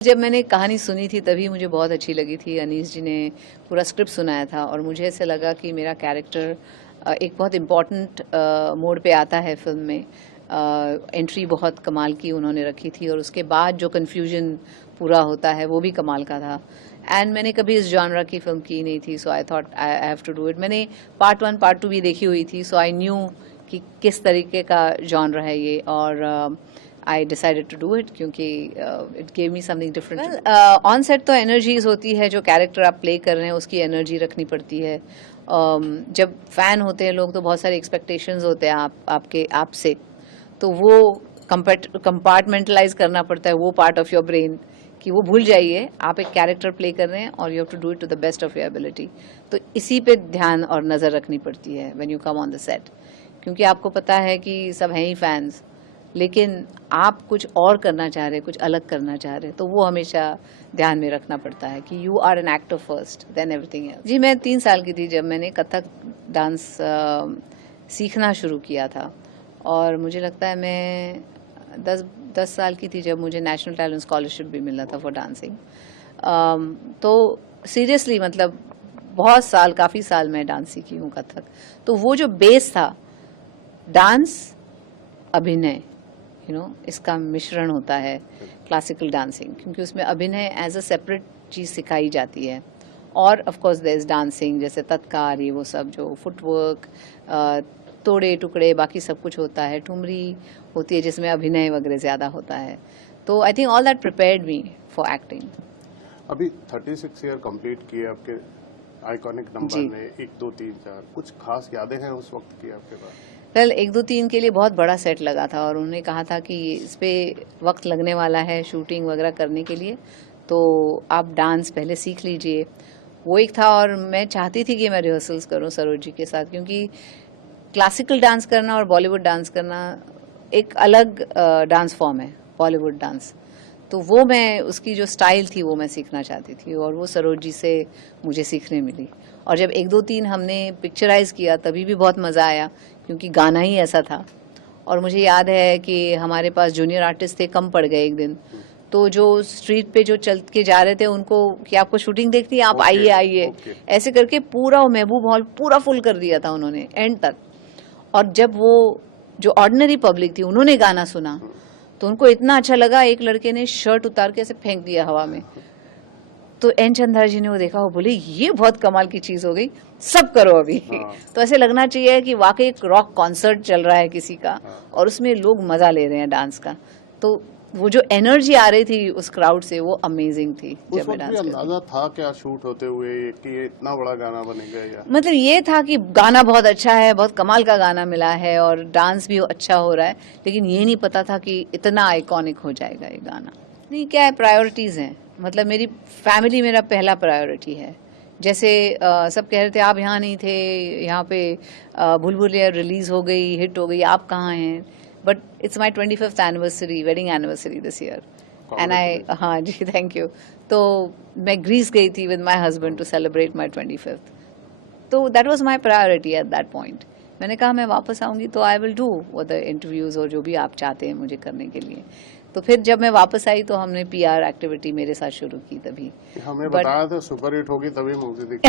जब मैंने कहानी सुनी थी तभी मुझे बहुत अच्छी लगी थी। अनीस जी ने पूरा स्क्रिप्ट सुनाया था और मुझे ऐसे लगा कि मेरा कैरेक्टर एक बहुत इम्पॉर्टेंट मोड़ पे आता है फिल्म में। एंट्री बहुत कमाल की उन्होंने रखी थी और उसके बाद जो कन्फ्यूजन पूरा होता है वो भी कमाल का था। एंड मैंने कभी इस जॉनरा की फिल्म की नहीं थी, so I thought I have to do it. मैंने पार्ट 1 पार्ट 2 भी देखी हुई थी, सो आई न्यू कि किस तरीके का जॉनरा है ये, और I decided to do it क्योंकि it gave me something different. Well, on set तो energies होती है, जो कैरेक्टर आप प्ले कर रहे हैं उसकी एनर्जी रखनी पड़ती है। जब फैन होते हैं लोग तो बहुत सारे एक्सपेक्टेशंस होते हैं आपसे, तो वो कंपार्टमेंटलाइज करना पड़ता है वो पार्ट ऑफ योर ब्रेन कि वो भूल जाइए आप एक कैरेक्टर प्ले कर रहे हैं और you have to do it to the best of your ability. तो इसी पे ध्यान और नज़र रखनी पड़ती है when you come on the set, क्योंकि आपको पता है कि सब हैं ही फैंस, लेकिन आप कुछ और करना चाह रहे, कुछ अलग करना चाह रहे, तो वो हमेशा ध्यान में रखना पड़ता है कि you are an actor first then everything else. जी, मैं 3 साल की थी जब मैंने कथक डांस सीखना शुरू किया था, और मुझे लगता है मैं 10 साल की थी जब मुझे नेशनल टैलेंट स्कॉलरशिप भी मिला था फॉर डांसिंग। तो सीरियसली मतलब बहुत साल, काफ़ी साल मैं डांस सीखी हूँ कथक। तो वो जो बेस था, डांस, अभिनय, इसका मिश्रण होता है क्लासिकल डांसिंग, क्योंकि उसमें अभिनय एज अ सेपरेट चीज़ सिखाई जाती है। और of course there is dancing, जैसे तत्कार, ये वो सब जो फुटवर्क, तोड़े टुकड़े, बाकी सब कुछ होता है। ठुमरी होती है जिसमें अभिनय वगैरह ज़्यादा होता है। तो I think all that prepared me for acting. अभी 36 ईयर कंप्लीट किए आपके आइकॉनिक नंबर ने 1 2 3 4, कुछ खास यादें हैं उस वक्त की आपके पास? कल 1 2 3 के लिए बहुत बड़ा सेट लगा था और उन्होंने कहा था कि इस पे वक्त लगने वाला है शूटिंग वगैरह करने के लिए, तो आप डांस पहले सीख लीजिए। वो एक था, और मैं चाहती थी कि मैं रिहर्सल्स करूं सरोज जी के साथ, क्योंकि क्लासिकल डांस करना और बॉलीवुड डांस करना एक अलग डांस फॉर्म है, बॉलीवुड डांस। तो वो मैं, उसकी जो स्टाइल थी वो मैं सीखना चाहती थी, और वो सरोज जी से मुझे सीखने मिली। और जब 1 2 3 हमने पिक्चराइज किया तभी भी बहुत मज़ा आया, क्योंकि गाना ही ऐसा था। और मुझे याद है कि हमारे पास जूनियर आर्टिस्ट थे, कम पड़ गए एक दिन, तो जो स्ट्रीट पे जो चल के जा रहे थे उनको कि आपको शूटिंग देखनी है, आप आइए आइए, ऐसे करके पूरा महबूब हॉल पूरा फुल कर दिया था उन्होंने एंड तक। और जब वो जो ऑर्डिनरी पब्लिक थी उन्होंने गाना सुना तो उनको इतना अच्छा लगा, एक लड़के ने शर्ट उतार के ऐसे फेंक दिया हवा में। तो एन चंद्रा जी ने वो देखा, वो बोले ये बहुत कमाल की चीज हो गई, सब करो अभी। तो ऐसे लगना चाहिए कि वाकई एक रॉक कॉन्सर्ट चल रहा है किसी का, और उसमें लोग मजा ले रहे हैं डांस का। तो वो जो एनर्जी आ रही थी उस क्राउड से, वो अमेजिंग थी। जब मैं डांस अंदाजा था क्या शूट होते हुए कि ये इतना बड़ा गाना बनेगा? या मतलब ये था कि गाना बहुत अच्छा है, बहुत कमाल का गाना मिला है और डांस भी अच्छा हो रहा है, लेकिन ये नहीं पता था कि इतना आइकॉनिक हो जाएगा ये गाना। नहीं, क्या है, प्रायोरिटीज हैं। मतलब मेरी फैमिली मेरा पहला प्रायोरिटी है। जैसे सब कह रहे थे आप यहाँ नहीं थे, यहाँ पे भूल भुलैया रिलीज हो गई, हिट हो गई, आप कहाँ हैं? But it's my 25th anniversary, wedding anniversary this year, and I, हाँ जी, थैंक यू। तो मैं ग्रीस गई थी with my husband to celebrate my 25th। तो that was my priority at that point. मैंने कहा मैं वापस आऊँगी तो आई विल डू वो द इंटरव्यूज़ और जो भी आप चाहते हैं मुझे करने के लिए। तो फिर जब मैं वापस आई तो हमने PR एक्टिविटी मेरे साथ शुरू की तभी। हमें बताया था सुपर हिट होगी तभी मूवी देखते।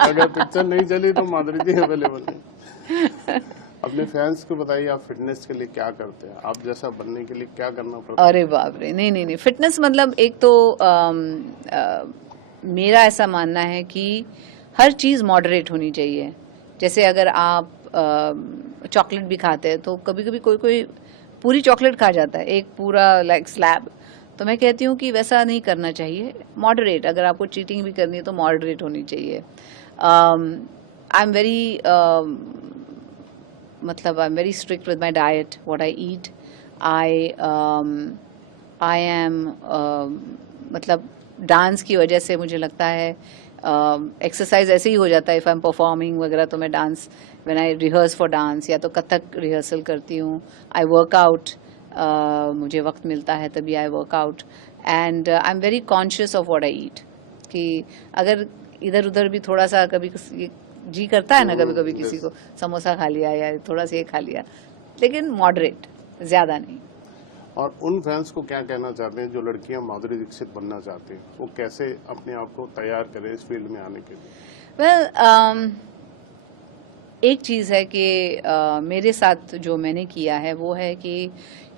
अगर पिक्चर नहीं चली तो माधुरी जी अवेलेबल नहीं। अपने फैंस को बताइए, आप फिटनेस के लिए क्या करते हैं? आप जैसा बनने के लिए क्या करना पड़ता है? अरे बाप रे, नहीं नहीं नहीं, फिटनेस मतलब एक तो मेरा ऐसा मानना है कि हर चीज़ मॉडरेट होनी चाहिए। जैसे अगर आप चॉकलेट भी खाते हैं तो कभी कभी कोई कोई पूरी चॉकलेट खा जाता है, एक पूरा लाइक स्लैब। तो मैं कहती हूँ कि वैसा नहीं करना चाहिए, मॉडरेट। अगर आपको चीटिंग भी करनी है तो मॉडरेट होनी चाहिए। आई एम वेरी मतलब आई am very strict with my diet, what I eat. I am मतलब डांस की वजह से मुझे लगता है एक्सरसाइज ऐसे ही हो जाता है। इफ़ आई एम परफॉर्मिंग वगैरह तो मैं dance, when I rehearse for dance या तो कथक रिहर्सल करती हूँ। आई वर्क आउट, मुझे वक्त मिलता है तभी I work out. And I am very conscious of what I eat, कि अगर इधर उधर भी थोड़ा सा कभी जी करता है ना, कभी कभी किसी को समोसा खा लिया या थोड़ा सा ये खा लिया, लेकिन मॉडरेट, ज़्यादा नहीं। और उन फैंस को क्या कहना चाहते हैं जो लड़कियां माधुरी दीक्षित बनना चाहती हैं, वो कैसे अपने आप को तैयार करें इस फील्ड में आने के लिए? वेल, एक चीज़ है कि मेरे साथ जो मैंने किया है वो है कि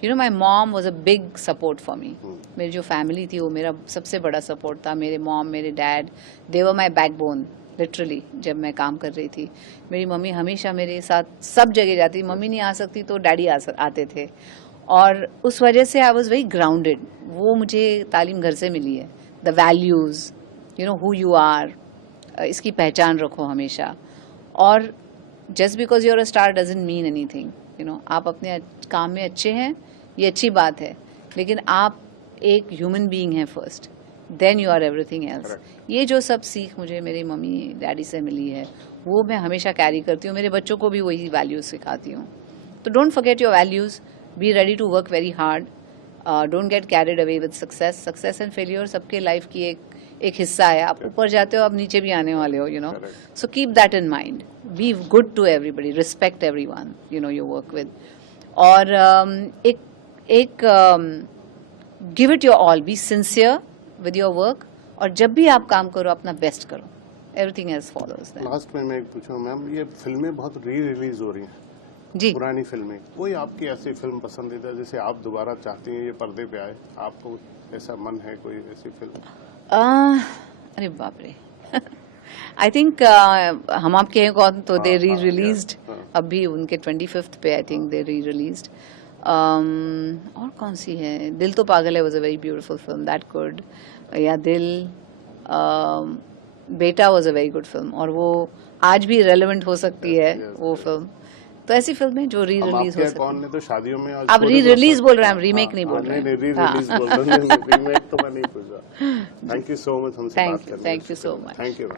you know my mom was a big support for me. मेरी जो फैमिली थी वो मेरा सबसे बड़ा सपोर्ट था। मेरे मॉम, मेरे डैड, दे वर माई बैकबोन लिटरली। जब मैं काम कर रही थी, मेरी मम्मी हमेशा मेरे साथ सब जगह जाती। मम्मी नहीं आ सकती तो डैडी आते थे, और उस वजह से आई वॉज वेरी ग्राउंडेड। वो मुझे तालीम घर से मिली है। The values, you know who you are, इसकी पहचान रखो हमेशा। और just because you're a star doesn't mean anything. You know, आप अपने काम में अच्छे हैं, ये अच्छी बात है, लेकिन आप एक ह्यूमन बीइंग हैं first, then you are everything else. ये जो सब सीख मुझे मेरी मम्मी डैडी से मिली है, वो मैं हमेशा कैरी करती हूँ। मेरे बच्चों को भी वही वैल्यूज सिखाती हूँ। तो don't forget your values, be ready to work very hard, don't get carried away with success. Success and failure सबके लाइफ की एक हिस्सा है। आप ऊपर जाते हो, आप नीचे भी आने वाले हो, you know. So keep that in mind, be good to everybody, respect everyone you know you work with. और एक give it your all, be sincere with your work, और जब भी आप काम करो अपना बेस्ट करो, everything else follows then. Last में मैं एक पूछूं मैम, ये फिल्में बहुत रिलीज हो रही हैं जी, पुरानी फिल्में, कोई आपकी ऐसी फिल्म पसंदीदा जिसे आप दोबारा चाहती हैं ये पर्दे पे आए? आपको ऐसा मन है कोई ऐसी फिल्म? अरे बाप रे, आई थिंक हम आपके हैं कौन, तो दे री रिलीज्ड अभी उनके 25th पे, आई थिंक दे री रिलीज्ड। और कौन सी है? दिल तो पागल है, was a very beautiful film, that good. या दिल, बेटा was a very good film, और वो आज भी रेलेवेंट हो सकती है वो फिल्म। तो ऐसी फिल्में जो री रिलीज हो सकती कौन ने तो शादियों में अब री रिलीज बोल रहे हैं, हम रीमेक नहीं बोल रहे हैं। री रिलीज बोल रहे हैं, रीमेक तो मैं नहीं पूछ रहा। थैंक यू सो मच हमसे बात करने के लिए। Thank you so much. Thank you.